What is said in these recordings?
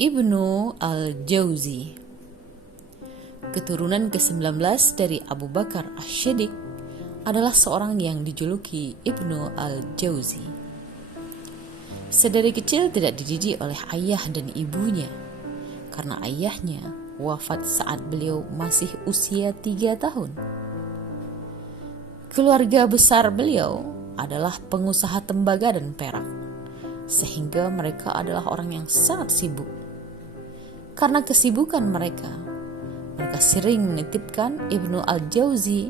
Ibnu al-Jauzi, keturunan ke-19 dari Abu Bakar Asy-Syiddiq, adalah seorang yang dijuluki Ibnu al-Jauzi. Sedari kecil tidak dididik oleh ayah dan ibunya, karena ayahnya wafat saat beliau masih usia 3 tahun. Keluarga besar beliau adalah pengusaha tembaga dan perak, sehingga mereka adalah orang yang sangat sibuk. Karena kesibukan mereka sering menitipkan Ibnu al-Jauzi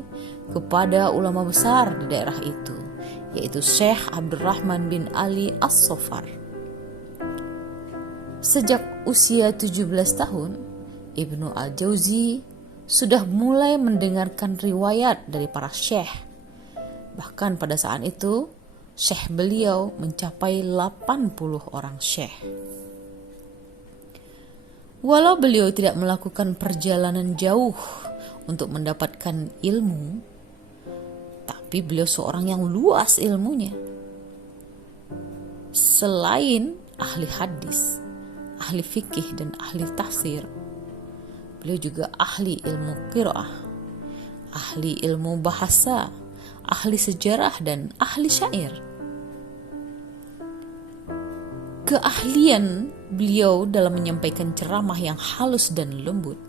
kepada ulama besar di daerah itu, yaitu Syekh Abdurrahman bin Ali As-Sofar. Sejak usia 17 tahun, Ibnu al-Jauzi sudah mulai mendengarkan riwayat dari para syekh. Bahkan pada saat itu, syekh beliau mencapai 80 orang syekh. Walau beliau tidak melakukan perjalanan jauh untuk mendapatkan ilmu, tapi beliau seorang yang luas ilmunya. Selain ahli hadis, ahli fikih dan ahli tafsir, beliau juga ahli ilmu qiraah, ahli ilmu bahasa, ahli sejarah dan ahli syair. Keahlian beliau dalam menyampaikan ceramah yang halus dan lembut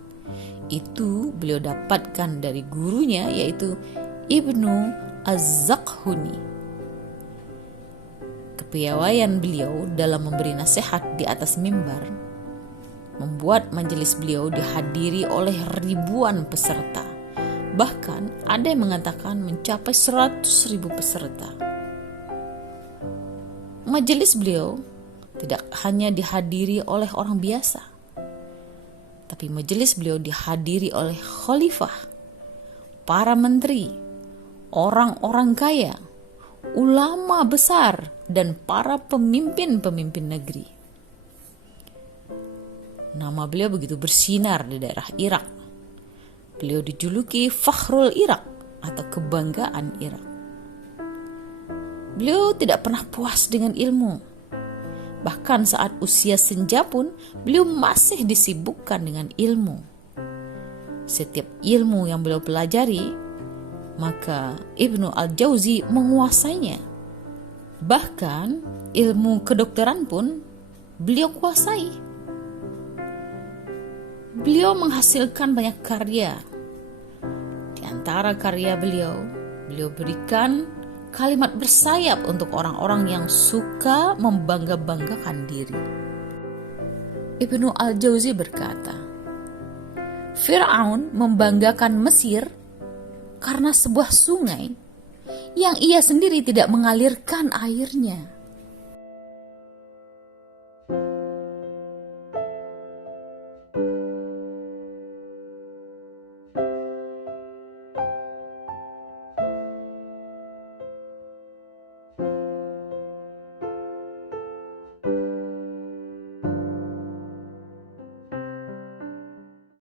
itu beliau dapatkan dari gurunya, yaitu Ibnu Az-Zakhuni. Kepiawaian beliau dalam memberi nasihat di atas mimbar membuat majelis beliau dihadiri oleh ribuan peserta. Bahkan ada yang mengatakan mencapai 100.000 peserta. Majelis beliau tidak hanya dihadiri oleh orang biasa, tapi majelis beliau dihadiri oleh khalifah, para menteri, orang-orang kaya, ulama besar, dan para pemimpin-pemimpin negeri. Nama beliau begitu bersinar di daerah Irak. Beliau dijuluki Fakhrul Irak atau kebanggaan Irak. Beliau tidak pernah puas dengan ilmu. Bahkan saat usia senja pun beliau masih disibukkan dengan ilmu. Setiap ilmu yang beliau pelajari, maka Ibnu al-Jauzi menguasainya. Bahkan ilmu kedokteran pun beliau kuasai. Beliau menghasilkan banyak karya. Di antara karya beliau berikan kalimat bersayap untuk orang-orang yang suka membangga-banggakan diri. Ibnu al-Jauzi berkata, Fir'aun membanggakan Mesir karena sebuah sungai yang ia sendiri tidak mengalirkan airnya.